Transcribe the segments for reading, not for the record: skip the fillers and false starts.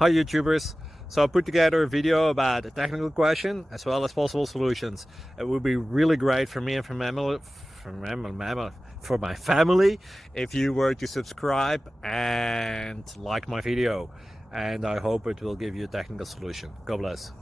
Hi YouTubers! So I put together a video about a technical question as well as possible solutions. It would be really great for me and for my family if you were to subscribe and like my video, and I hope it will give you a technical solution. God bless.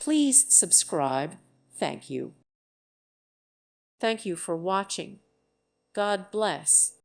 Please subscribe. Thank you. Thank you for watching. God bless.